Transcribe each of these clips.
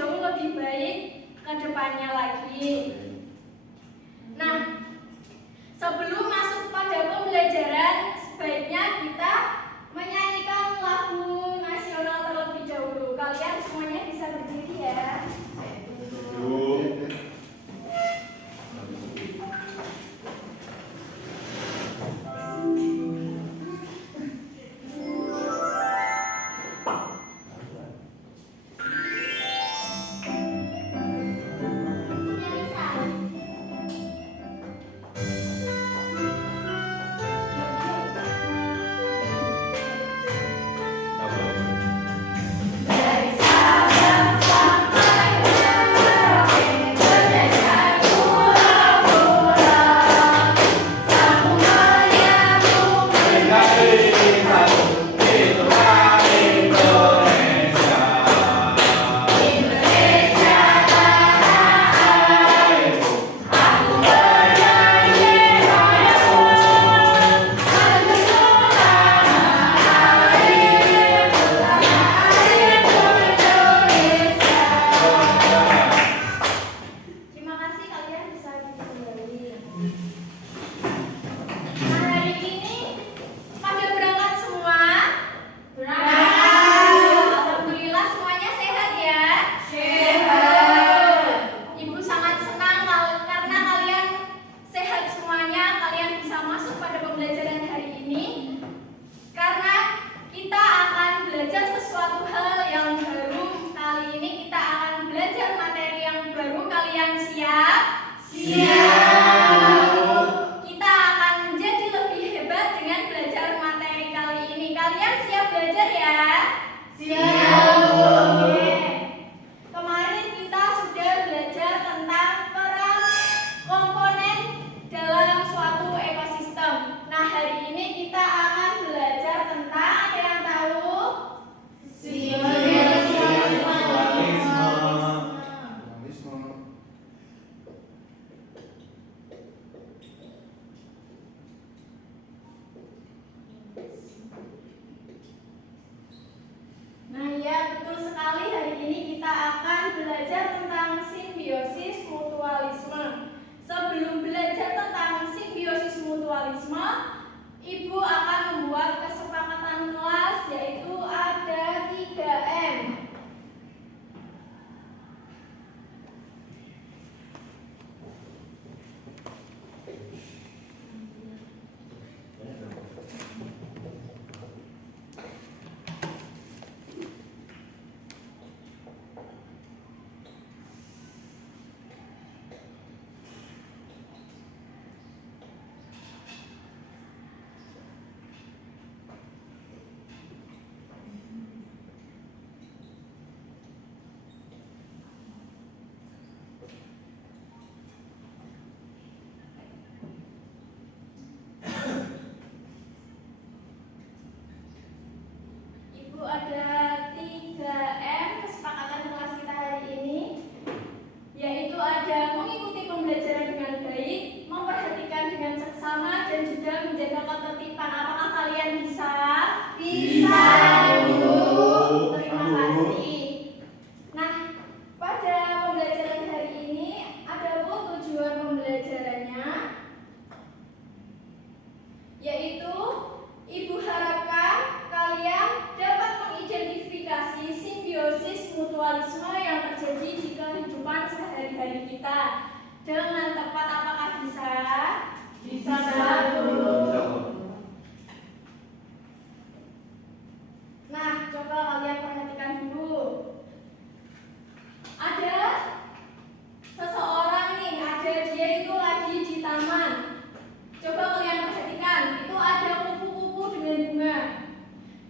jauh lebih baik ke depannya lagi. Nah, sebelum masuk pada pembelajaran, sebaiknya kita menyanyikan lagu nasional terlebih dahulu. Kalian semuanya bisa berdiri ya. Ibu akan membuat kesepakatan kelas, yaitu ada 3M. Ada 3M kesepakatan kelas kita hari ini, yaitu ada mengikuti pembelajaran dengan baik, memperhatikan dengan seksama, dan juga menjaga ketertiban. Apakah kalian bisa? Bisa, Bu. Terima kasih. Nah, pada pembelajaran hari ini ada tujuan pembelajarannya, yaitu Ibu harapkan kalian dapat mengidentifikasi simbiosis mutualisme yang terjadi di kehidupan sehari-hari kita dengan tepat. Apakah bisa? Bisa, Bu. Nah, coba kalian perhatikan dulu. Ada seseorang nih, dia itu lagi di taman. Coba kalian perhatikan, itu ada kupu-kupu dengan bunga.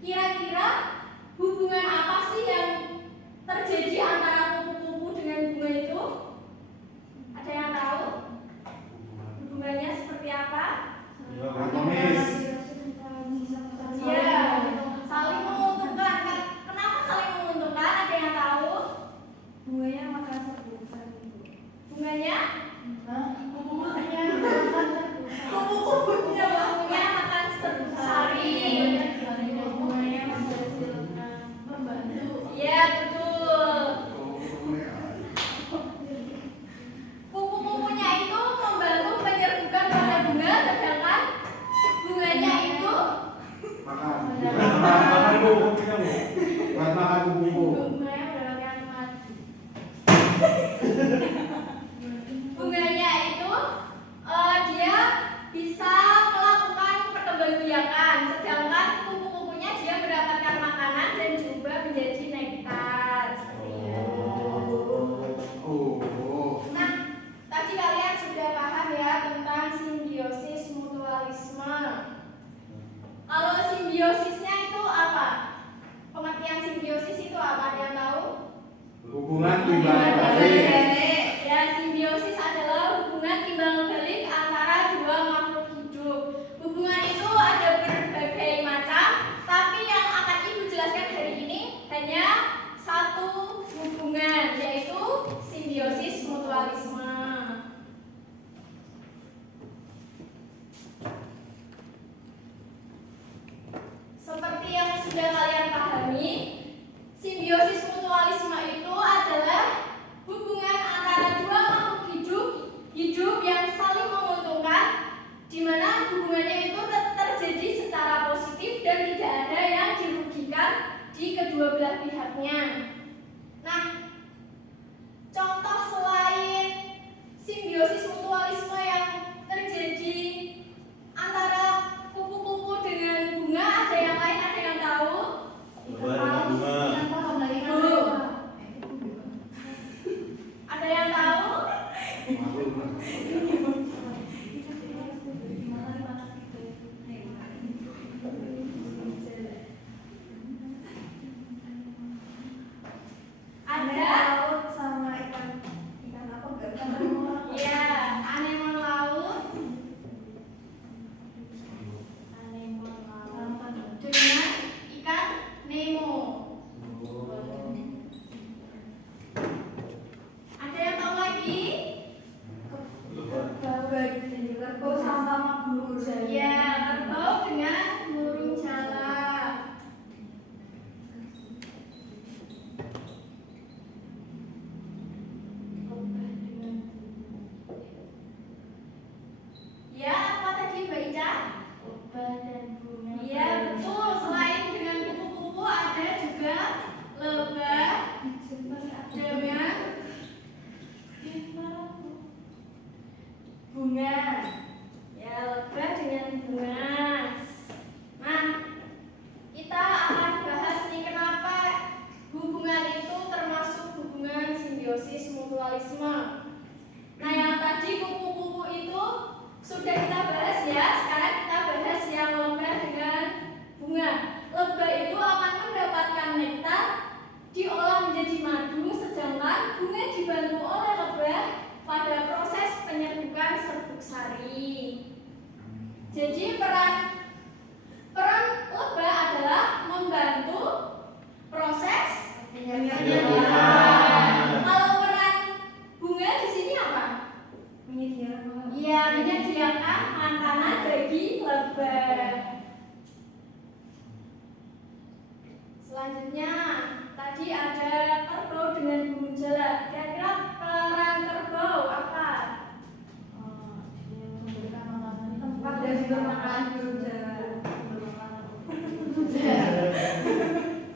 Kira-kira hubungan apa sih yang terjadi antara kupu-kupu dengan bunga itu? Ada yang tahu? Hubungannya seperti apa? Ya, saling menguntungkan. Kenapa saling menguntungkan? Ada yang tahu? Bunganya makan sebutan, Bu. Bunganya? Kupu-kupunya Kupu-kupunya makan sari. bunganya menghasilkan membantu. Iya, betul. simbiosisnya itu apa? Pengertian simbiosis itu apa? Ada yang tahu? Hubungan timbal balik. Ya, simbiosis adalah hubungan timbal balik antara dua makhluk hidup. Hubungan itu ada berbagai macam, tapi yang akan Ibu jelaskan hari ini hanya satu hubungan, yaitu simbiosis mutualisme. Seperti yang sudah kalian pahami, simbiosis mutualisme itu adalah hubungan antara dua makhluk hidup yang saling menguntungkan, di mana hubungannya itu terjadi secara positif dan tidak ada yang dirugikan di kedua belah pihaknya. Nah, contoh selain simbiosis mutualisme yang terjadi antara kupu-kupu dengan bunga, ada yang lain, ada yang tahu? Ada yang tahu? Ada? Laut sama ikan apa enggak? Ya, anemon laut. Anemon laut dengan ikan Nemo. Ada yang tahu lagi? Kerbau sama burung jaya. Ya, kerbau dengan burung jala. Ya, apa tadi Mbak Ica? Lebah dan bunga. Iya, betul. Selain dengan kupu-kupu ada juga lebah dengan bunga. Ya, lebah dengan bunga. Nah, kita akan bahas nih kenapa hubungan itu termasuk hubungan simbiosis mutualisme. Nah, yang tadi kupu-kupu itu sudah kita bahas ya. Sekarang kita bahas yang lebah dengan bunga. Lebah itu akan mendapatkan nektar diolah menjadi madu, sedangkan bunga dibantu oleh lebah pada proses penyerbukan serbuk sari. Jadi peran lebah adalah membantu proses penyerbukan. Kalau peran bunga di sini apa? Ia menyediakan makanan bagi lebah. Selanjutnya, tadi ada kerbau dengan burung jala. Kira-kira peran kerbau apa? Tempat dan sumber makanan burung jala.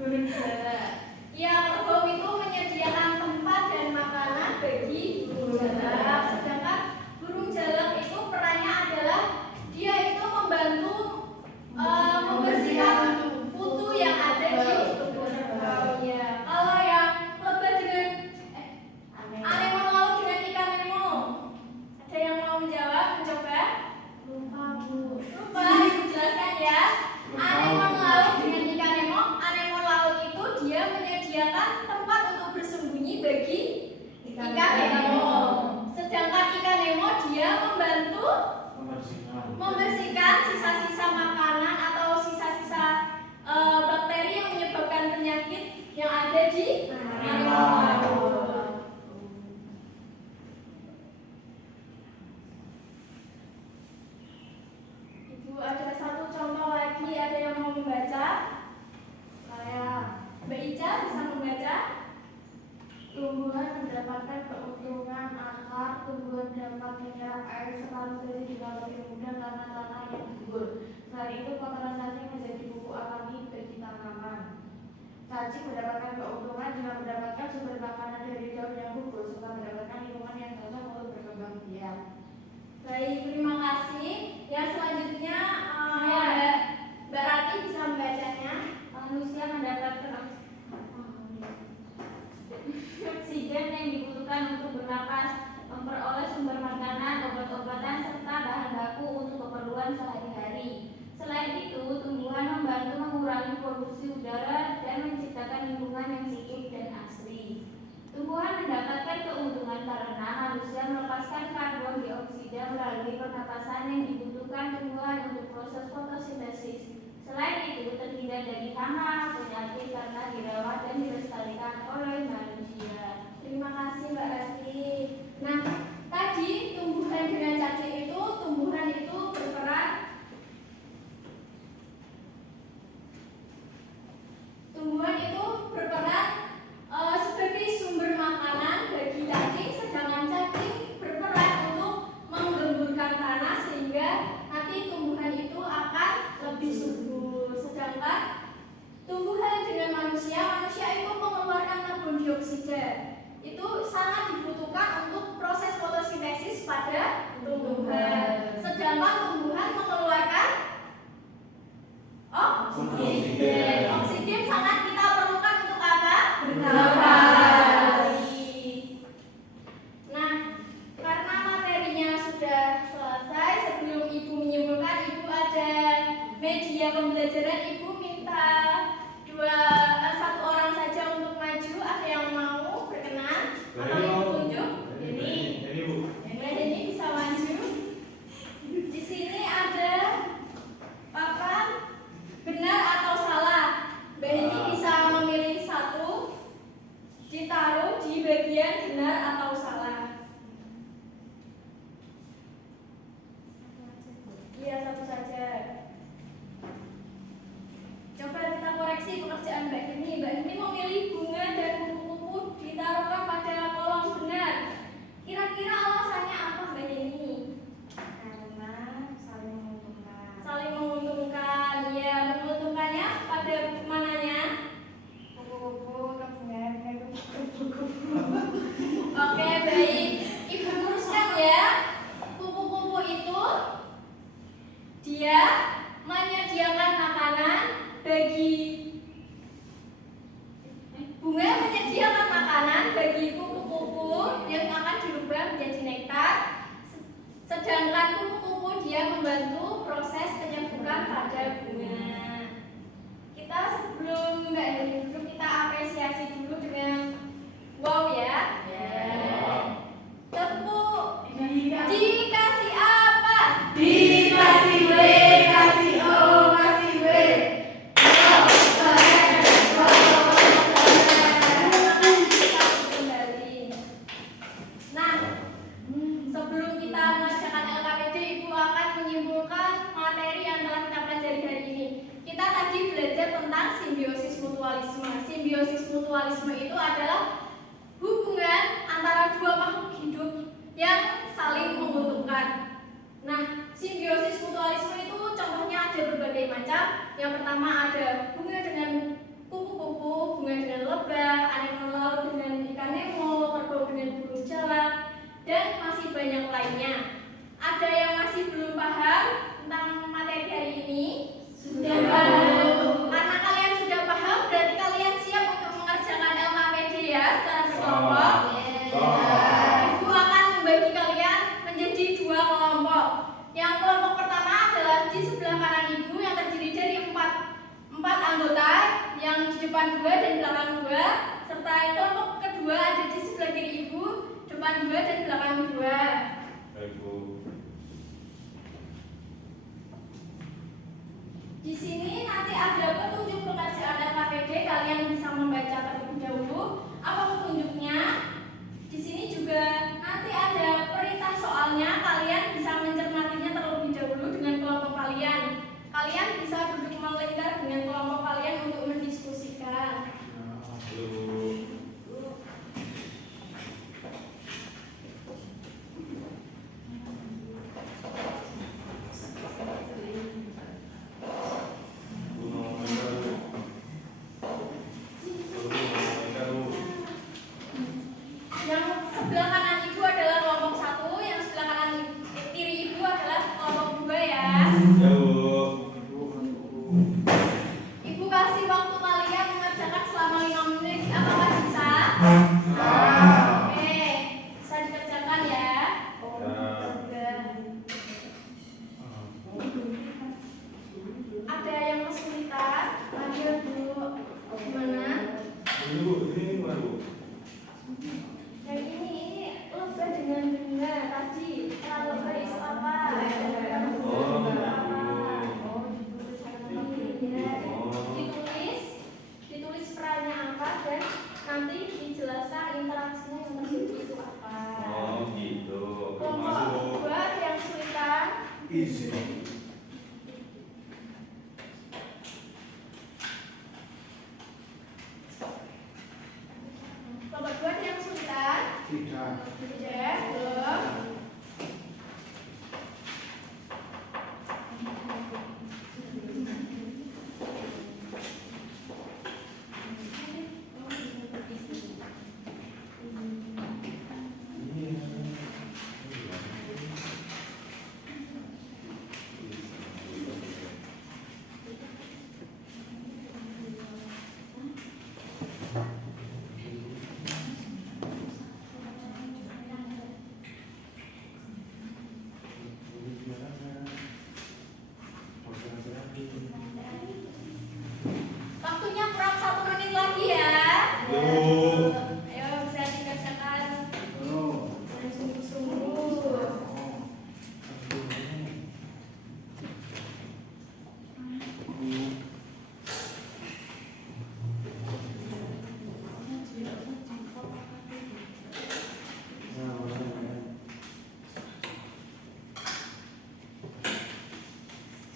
Burung jala. Ya, kerbau itu menyediakan tempat dan makanan bagi burung jala. Sedangkan burung jalak itu perannya adalah dia itu membantu membersihkan kutu yang ada di tubuh kerbau. Ya. Kalau yang lebah dengan anemon laut dengan ikan Nemo, ada yang mau menjawab? Mencoba? Lupa bu. Lupa, Ibu jelaskan ya. Anemon laut dengan ikan Nemo, anemon laut itu dia menyediakan tempat untuk bersembunyi bagi ikan Nemo. Sedangkan ikan Nemo dia membantu membersihkan sisa-sisa makanan atau sisa-sisa bakteri yang menyebabkan penyakit yang ada di anemon laut. Ibu ada satu contoh lagi, ada yang mau membaca? Saya Mbak Ica bisa membaca? Tumbuhan mendapatkan keuntungan akar, tumbuhan dapat menyerap air sekaligus juga lebih mudah karena tanah yang gembur. Selain itu, kotoran cacing menjadi pupuk alami bagi tanaman. Cacing mendapatkan keuntungan dengan mendapatkan sumber makanan dari daun yang gugur serta mendapatkan lingkungan yang cocok untuk berkembang biak. Baik, terima kasih. Yang selanjutnya Mbak Rati bisa membacanya. Manusia mendapatkan oksigen yang dibutuhkan untuk bernapas, memperoleh sumber makanan, obat-obatan, serta bahan baku untuk keperluan sehari-hari. Selain itu, tumbuhan membantu mengurangi polusi udara, dan menciptakan lingkungan yang hidup dan asri. Tumbuhan mendapatkan keuntungan karena manusia melepaskan karbon dioksida melalui pernapasan yang dibutuhkan tumbuhan untuk proses fotosintesis. Selain itu, terhindar dari hama, penyakit karena dirawat dan dilestarikan oleh manusia. Terima kasih Mbak Rati. Nah, tadi tumbuhan dengan cacing itu, tumbuhan itu berperan sebagai sumber makanan bagi cacing, sedangkan cacing berperan untuk menggemburkan tanah sehingga nanti tumbuhan itu akan lebih subur. Sedangkan tumbuhan dengan manusia itu mengeluarkan karbon dioksida. Itu sangat dibutuhkan untuk proses fotosintesis pada tumbuhan. Sedangkan tumbuhan mengeluarkan oksigen. Oksigen sangat kita perlukan untuk apa? Bernafas. Nah, karena materinya sudah selesai, sebelum Ibu menyimpulkan, Ibu ada media pembelajaran. Ibu minta satu orang saja untuk maju. Ada yang mau berkenan? Atau Ibu tunjuk? Ini Bu. Ini bisa maju. Di sini ada papan benar atau salah. Mbak ini bisa memilih satu, ditaruh di bagian benar atau salah. Iya, satu saja. Coba kita koreksi pekerjaan Mbak ini. Mbak ini memilih bunga dan kupu-kupu ditaruhkan pada kolom benar. Kira-kira alasannya apa Mbak ini? Karena saling menguntungkan. Saling menguntungkan. Ya, menguntungkannya pada mananya? Kupu-kupu ke bunga dan kupu-kupu. Oke, baik. Ibu luruskan ya. Kupu-kupu itu dia menyediakan makanan bagi bunga, menyediakan makanan bagi kupu-kupu yang akan dirubah menjadi nektar. Sedangkan kupu-kupu dia membantu proses penyembuhan pada bunga. Kita sebelum kita apresiasi dulu dengan wow ya. Tepuk. Dikasih apa? Dikasih W, kasih O, kasih W. Nah, sebelum kita mengerjakan LKPD, Ibu akan menyimpulkan materi yang telah kita pelajari hari ini. Kita tadi belajar tentang simbiosis mutualisme. Simbiosis mutualisme itu adalah hubungan antara dua makhluk hidup yang saling menguntungkan. Nah, simbiosis mutualisme itu contohnya ada berbagai macam. Yang pertama ada bunga dengan kupu-kupu, bunga dengan lebah, anemon laut dengan ikan nemo, kerbau dengan burung jalak, dan masih banyak lainnya. Ada yang masih belum paham tentang materi hari ini? Sudah paham. Karena kalian sudah paham, berarti kalian siap untuk mengerjakan LKPD ya secara berkelompok. Ibu akan membagi kalian menjadi dua kelompok. Yang kelompok pertama adalah di sebelah kanan Ibu yang terdiri dari empat anggota, yang di depan dua dan belakang dua, serta kelompok kedua ada di sebelah kiri Ibu, depan dua dan belakang dua. Baik Bu. Di sini nanti ada petunjuk pekerjaan LKPD, kalian bisa membaca terlebih dahulu. Apa petunjuknya? Di sini juga nanti ada perintah soalnya, kalian bisa mencermatinya terlebih dahulu dengan kelompok kalian. Kalian bisa duduk melingkar dengan kelompok kalian untuk mendiskusikan.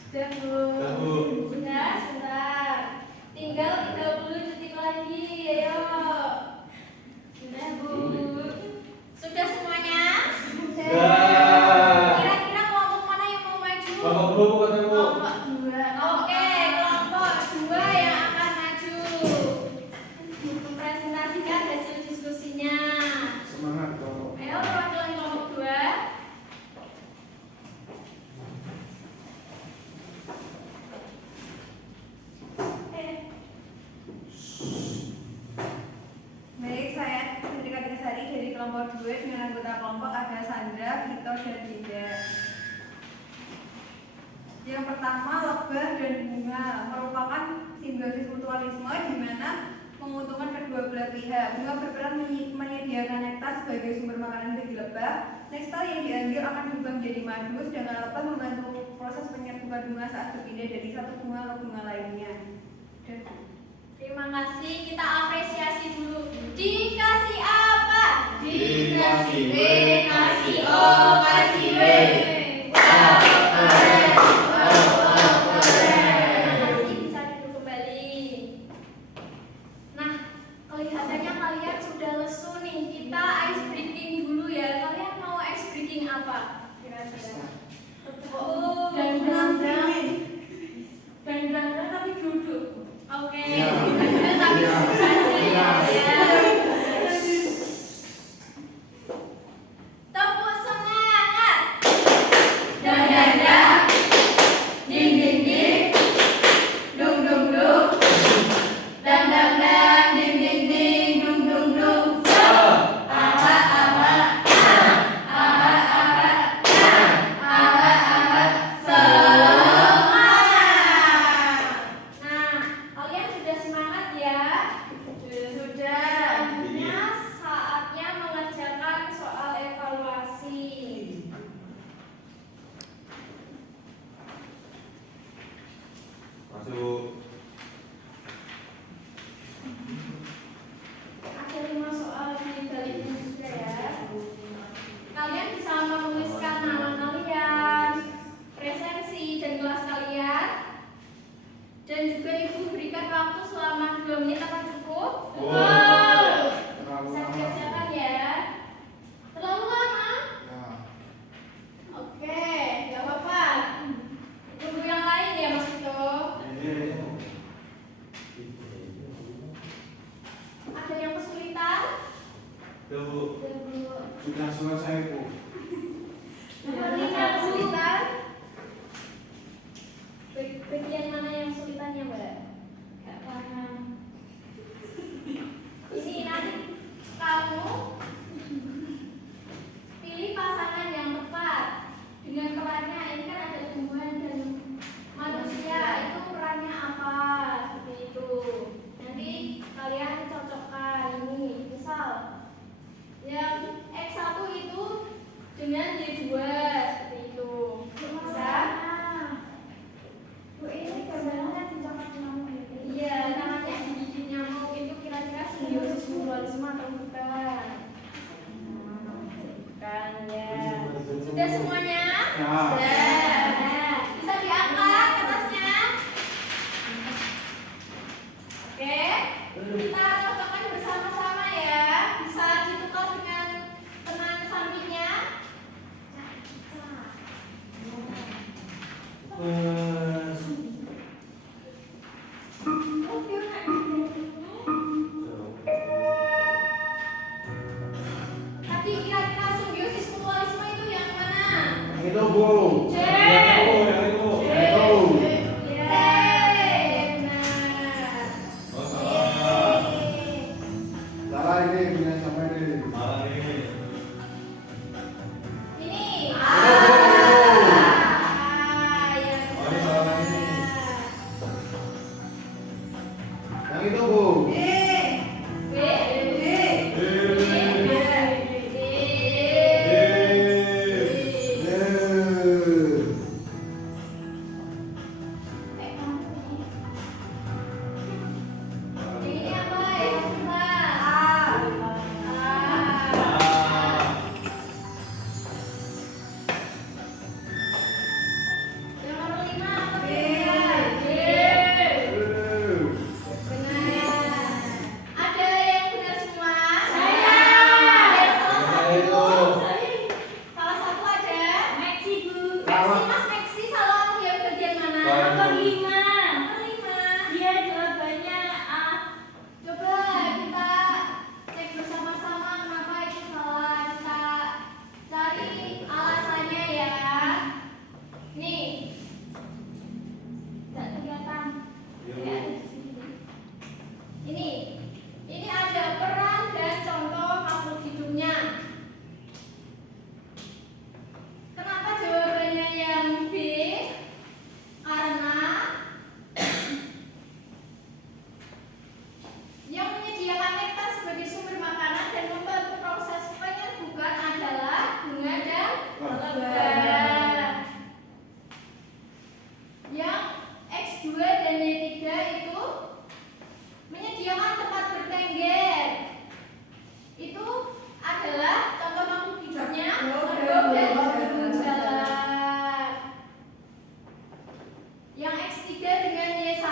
Sudah, Bu. Sudah, Bu. Sudah, sebentar. Tinggal 30 detik lagi, ayo. Sudah, Bu. Sudah semuanya? Sudah. Kira-kira kelompok mana yang mau maju? Kelompok dua, Bu, katanya, Bu. Kelompok 2. Oke, kelompok 2 yang akan maju. Mempresentasikan hasil diskusinya. Semangat, kelompok. Ayo perwakilan kelompok 2. Baik, saya Putri Kartikasari dari kelompok 2 dengan anggota kelompok ada Sandra, Vito, dan Dinda. Yang pertama, lebah dan bunga merupakan simbiosis mutualisme di mana menguntungkan kedua belah pihak. Bunga berperan menyediakan nektar sebagai sumber makanan bagi lebah. Nektar yang diambil akan berubah menjadi madu, sedangkan lebah membantu proses penyerbukan bunga saat berpindah dari satu bunga ke bunga lainnya. Dan Terima kasih, kita apresiasi dulu. Dikasih apa? Dikasih B, kasih O, kasih W. Terima kasih, bisa duduk kembali. Nah, kelihatannya kalian sudah lesu nih. Kita ice breaking dulu ya. Kalian mau ice breaking apa? Kira-kira. Oh, Dan tapi duduk. Oke, Iya. tapi Iya. saja ya. Iya. Tepuk semangat. Dan dan dan. Ding ding ding. Dung dung dung. Dan dan dan. Ding ding ding. Dung dung dung. Aha aha. Aha aha. Aha aha. Semangat. Nah, kalian sudah semangat ya? Sudah. Selanjutnya saatnya mengerjakan soal evaluasi. Masuk. Ada 5 soal di baliknya juga ya. Kalian bisa menuliskan nama kalian, presensi dan kelas kalian, dan juga ibu berikan waktu selama 2 menit. Akan cukup? Wow. Bisa dikerjakan ya. Terlalu lama? Oke, nggak apa-apa. Tunggu yang lain ya Mas Vito. Ada yang kesulitan? Sudah, Bu. Tunggu. Sudah selesai, Bu. Sepertinya kesulitan. Bagian mana yang kesulitannya, Mbak? Gak paham. Ini nanti kamu pilih pasangan yang tepat dengan perannya. Ini kan ada tumbuhan dan manusia, itu perannya apa? Seperti itu. Nanti kalian cocokkan ini. Misal yang X1 itu dengan Y2 seperti itu. Bisa? Bu, ini gambarnya kan cocok kamu ya. Iya, namanya digigit nyamuk itu kira-kira simbiosis mutualisme atau bukan? Bukan ya. Sudah semuanya? Ya. Sudah. Bisa diangkat kertasnya? Oke. Kita cocokkan bersama-sama ya. Bisa ditukar dengan teman sampingnya. Tadi kira-kira simbiosis mutualisme itu yang mana? Itu, Bu. C. Yang itu, yang itu. Yang itu. Ya, benar. Oh, salah. Salah ini, punya sama ini. Salah ini. Ini. Oh. Yang Oh, ini salah ini. Yang itu, Bu. B. B. Ini apa ya? Yang nomor 5 apa Nomor 5. Nomor 5. Dia jawabannya A. Coba kita cek bersama-sama kenapa itu salah. Kita cari alasannya ya. Nih, Tidak kelihatan. Iya, Ya, Bu. di sini. ini ada peran dan contoh makhluk hidupnya. Kenapa jawabannya yang B? Karena yang menyediakan nektar sebagai sumber makanan dan membantu proses penyerbukan adalah bunga dan lebah. Yang X2 dan Y3 itu menyediakan tempat bertengger. Itu adalah contoh makhluk hidupnya lebah dan jalan. Yang X3 dengan Y1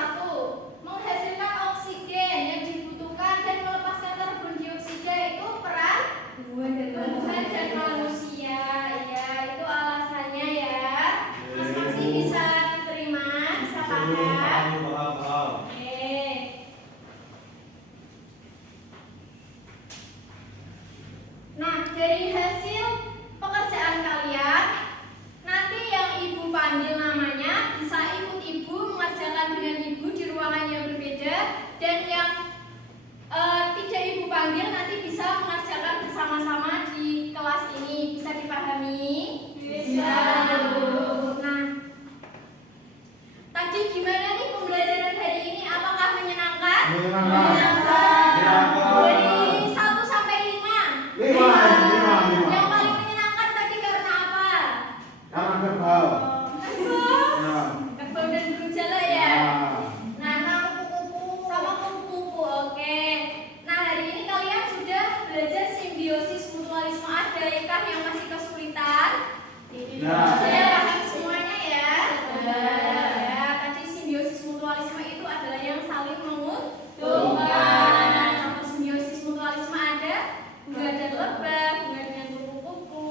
menghasilkan oksigen yang dibutuhkan dan melepaskan karbon dioksida. Itu peran tumbuhan dan manusia. Ya, itu alasannya ya. Mas Maksi bisa terima, bisa paham. Paham. Oke. Nah, dari hasil pekerjaan kalian, nanti yang ibu panggil namanya bisa ikut ibu mengerjakan dengan ibu di ruangan yang berbeda, dan yang tidak ibu panggil nanti bisa mengerjakan bersama-sama di kelas ini. Bisa dipahami? Bisa. Nah, tadi gimana nih pembelajaran hari ini? Apakah menyenangkan? Menyenangkan. Dari 1 sampai 5. Lima. Yang paling menyenangkan tadi karena apa? Karena kerbau. Kerbau. Ya. Kerbau dan burung jala ya. Nah. Nah, sama kupu-kupu. Sama kupu-kupu. Oke. Nah, hari ini kalian sudah belajar simbiosis mutualisme. Adakah yang masih kesulitan? Ya. Sudah paham semuanya ya? Ya, tadi simbiosis mutualisme itu adalah yang saling menguntungkan. Contoh simbiosis mutualisme ada bunga dan lebah, bunga dengan kupu-kupu,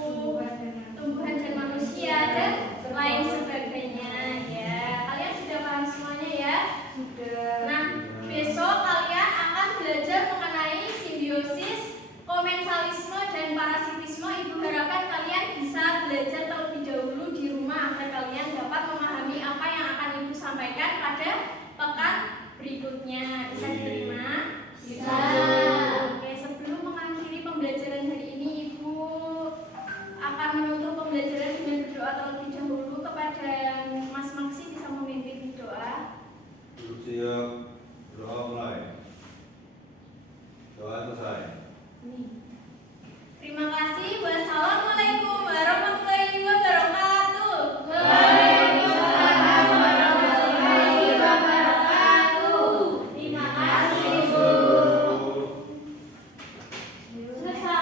tumbuhan dan manusia, dan lain sebagainya ya. Kalian sudah paham semuanya ya? Nah, besok kalian akan belajar mengenai simbiosis, komensalisme, dan parasitisme. Ibu harapkan kalian bisa belajar terlebih dahulu di rumah agar kalian dapat memahami apa yang akan ibu sampaikan pada pekan berikutnya. Bisa diterima? Bisa. Oke, sebelum mengakhiri pembelajaran hari ini, ibu akan menutup pembelajaran dengan berdoa terlebih dahulu. Kepada Mas Maksi bisa memimpin doa. Duduk siap. Doa mulai. Doa selesai. Nih.